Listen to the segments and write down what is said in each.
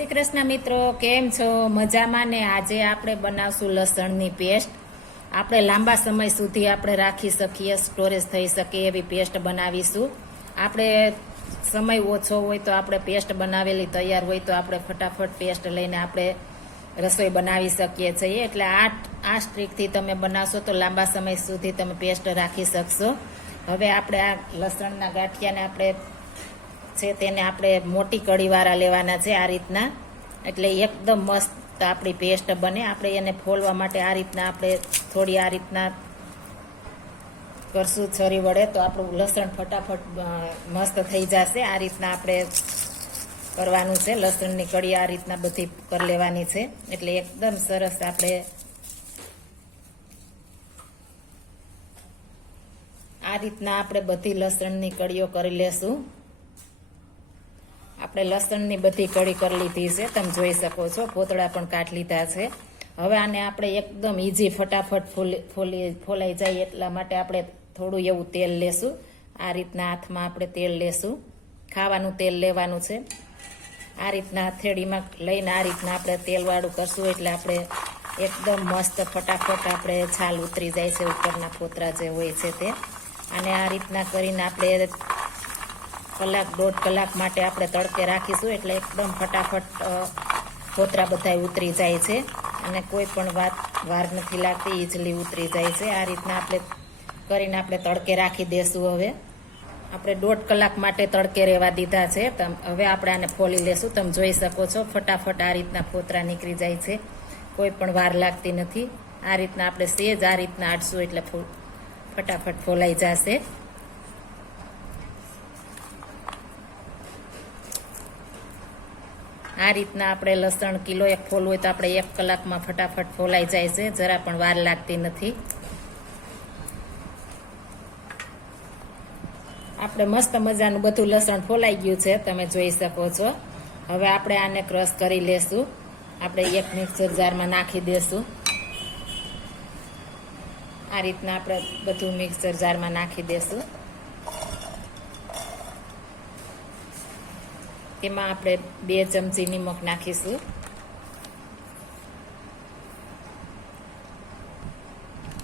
શ્રી કૃષ્ણ મિત્રો, કેમ છો? મજામાં ને? આજે આપણે બનાવશું લસણની પેસ્ટ. આપણે લાંબા સમય સુધી આપણે રાખી શકીએ, સ્ટોરેજ થઈ શકે એવી પેસ્ટ બનાવીશું. આપણે સમય ઓછો હોય તો આપણે પેસ્ટ બનાવેલી તૈયાર હોય તો આપણે ફટાફટ પેસ્ટ લઈને આપણે રસોઈ બનાવી શકીએ છીએ. એટલે આ સ્ટ્રીકથી તમે બનાવશો તો લાંબા સમય સુધી તમે પેસ્ટ રાખી શકશો. હવે આપણે આ લસણના ગાંઠિયાને આપણે છે તેને આપણે મોટી કઢીવાળા લેવાના છે આ રીતના. એટલે એકદમ મસ્ત આપણી પેસ્ટ બને. આપણે એને ફોલવા માટે આ રીતના આપણે થોડી આ રીતના કરશું છરી વડે તો આપણું લસણ ફટાફટ મસ્ત થઈ જશે. આ રીતના આપણે કરવાનું છે. લસણની કઢી આ રીતના બધી કરી લેવાની છે. એટલે એકદમ સરસ આપણે આ રીતના આપણે બધી લસણની કઢીઓ કરી લેશું. આપણે લસણની બધી કઢી કરી લીધી છે, તમે જોઈ શકો છો. પોતળા પણ કાઢી લીધા છે. હવે આને આપણે એકદમ ઈઝી ફટાફટ ફોલાઈ જાય એટલા માટે આપણે થોડું એવું તેલ લેશું. આ રીતના હાથમાં આપણે તેલ લેશું. ખાવાનું તેલ લેવાનું છે. આ રીતના હથેળીમાં લઈને આ રીતના આપણે તેલવાળું કરશું એટલે આપણે એકદમ મસ્ત ફટાફટ આપણે છાલ ઉતરી જાય છે, ઉપરના ફોતરા જે હોય છે તે. અને આ રીતના કરીને આપણે કલાક દોઢ કલાક માટે આપણે તડકે રાખીશું એટલે એકદમ ફટાફટ ફોતરા બધા ઉતરી જાય છે અને કોઈ પણ વાર નથી લાગતી, ઈઝીલી ઉતરી જાય છે. આ રીતના આપણે કરીને આપણે તડકે રાખી દેશું. હવે આપણે દોઢ કલાક માટે તડકે રહેવા દીધા છે. હવે આપણે આને ફોલી લેશું. તમે જોઈ શકો છો ફટાફટ આ રીતના ફોતરા નીકળી જાય છે, કોઈ પણ વાર લાગતી નથી. આ રીતના આપણે સેજ આ રીતના આડશું એટલે ફટાફટ ફોલાઈ જશે. આ રીતના આપણે લસણ કિલો એક ફોલવું હોય તો આપણે 1 કલાકમાં ફટાફટ ફોલાઈ જાય છે, જરા પણ વાર લાગતી નથી. આપણે મસ્ત મજાનું બધું લસણ ફોલાઈ ગયું છે, તમે જોઈ શકો છો. હવે આપણે આને ક્રશ કરી લેશું. આપણે એક મિક્સર જારમાં નાખી દેશું. આ રીતના આપણે બધું મિક્સર જારમાં નાખી દેશું. તેમાં આપણે 2 ચમચી નિમક નાખીશું.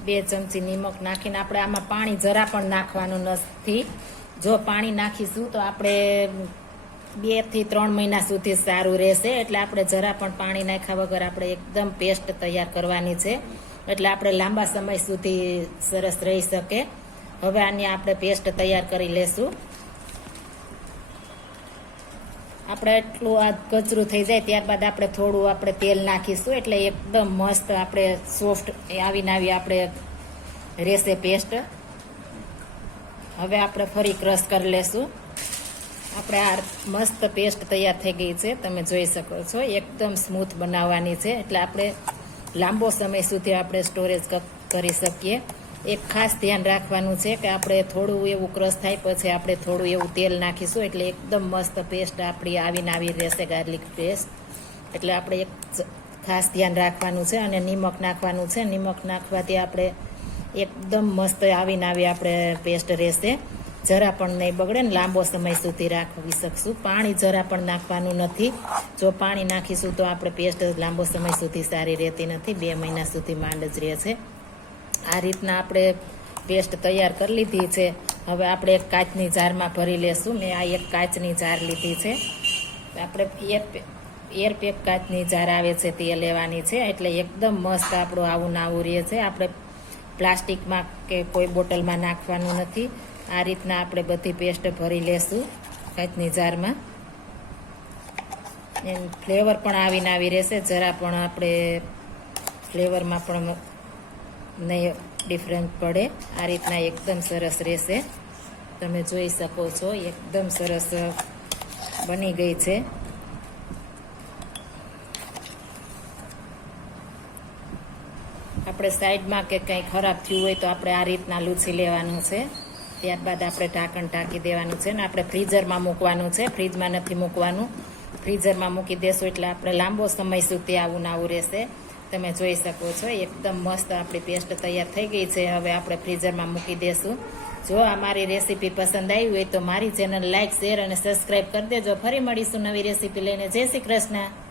2 ચમચી નિમક નાખીને આપણે આમાં પાણી જરા પણ નાખવાનું નથી. જો પાણી નાખીશું તો આપણે 2 થી 3 મહિના સુધી સારું રહેશે. એટલે આપણે જરા પણ પાણી નાખ્યા વગર આપણે એકદમ પેસ્ટ તૈયાર કરવાની છે. એટલે આપણે લાંબા સમય સુધી સરસ રહી શકે. હવે આની આપણે પેસ્ટ તૈયાર કરી લેશું. આપણે એટલું આ કચરું થઈ જાય ત્યારબાદ આપણે થોડું આપણે તેલ નાખીશું એટલે એકદમ મસ્ત આપણે સોફ્ટ આવીને આપણે રહેશે પેસ્ટ. હવે આપણે ફરી ક્રશ કરી લેશું. આપણે આ મસ્ત પેસ્ટ તૈયાર થઈ ગઈ છે, તમે જોઈ શકો છો. એકદમ સ્મૂથ બનાવવાની છે એટલે આપણે લાંબો સમય સુધી આપણે સ્ટોરેજ કરી શકીએ. એક ખાસ ધ્યાન રાખવાનું છે કે આપણે થોડું એવું ક્રશ થાય પછી આપણે થોડું એવું તેલ નાખીશું એટલે એકદમ મસ્ત પેસ્ટ આપણી આવી રહેશે, ગાર્લિક પેસ્ટ. એટલે આપણે એક ખાસ ધ્યાન રાખવાનું છે. અને નિમક નાખવાનું છે. નિમક નાખવાથી આપણે એકદમ મસ્ત આવી આપણે પેસ્ટ રહેશે, જરા પણ નહીં બગડે ને લાંબો સમય સુધી રાખવી શકશું. પાણી જરા પણ નાખવાનું નથી. જો પાણી નાખીશું તો આપણે પેસ્ટ લાંબો સમય સુધી સારી રહેતી નથી, 2 મહિના સુધી માંડ જ રહે છે. આ રીતના આપણે પેસ્ટ તૈયાર કરી લીધી છે. હવે આપણે એક કાચની જારમાં ભરી લેશું. મેં આ એક કાચની જાર લીધી છે. આપણે એરપેક કાચની જાર આવે છે તે લેવાની છે. એટલે એકદમ મસ્ત આપણું આવું રહે છે. આપણે પ્લાસ્ટિકમાં કે કોઈ બોટલમાં નાખવાનું નથી. આ રીતના આપણે બધી પેસ્ટ ભરી લેશું કાચની જારમાં. ફ્લેવર પણ આવી રહેશે, જરા પણ આપણે ફ્લેવરમાં પણ નહીં ડિફરન્ટ પડે. આ રીતના એકદમ સરસ રહેશે, તમે જોઈ શકો છો. એકદમ સરસ બની ગઈ છે. આપણે સાઈડમાં કે કંઈ ખરાબ થયું હોય તો આપણે આ રીતના લૂછી લેવાનું છે. ત્યારબાદ આપણે ઢાંકણ ઢાંકી દેવાનું છે ને આપણે ફ્રીઝરમાં મૂકવાનું છે. ફ્રીજમાં નથી મૂકવાનું. ફ્રીઝરમાં મૂકી દેશું એટલે આપણે લાંબો સમય સુધી આવું રહેશે. તમે જોઈ શકો છો એકદમ મસ્ત આપણી પેસ્ટ તૈયાર થઈ ગઈ છે. હવે આપણે ફ્રીઝરમાં મૂકી દેશું. જો આ મારી રેસીપી પસંદ આવી હોય તો મારી ચેનલ લાઈક, શેર અને સબસ્ક્રાઈબ કરી દેજો. ફરી મળીશું નવી રેસીપી લઈને. જય શ્રી કૃષ્ણ.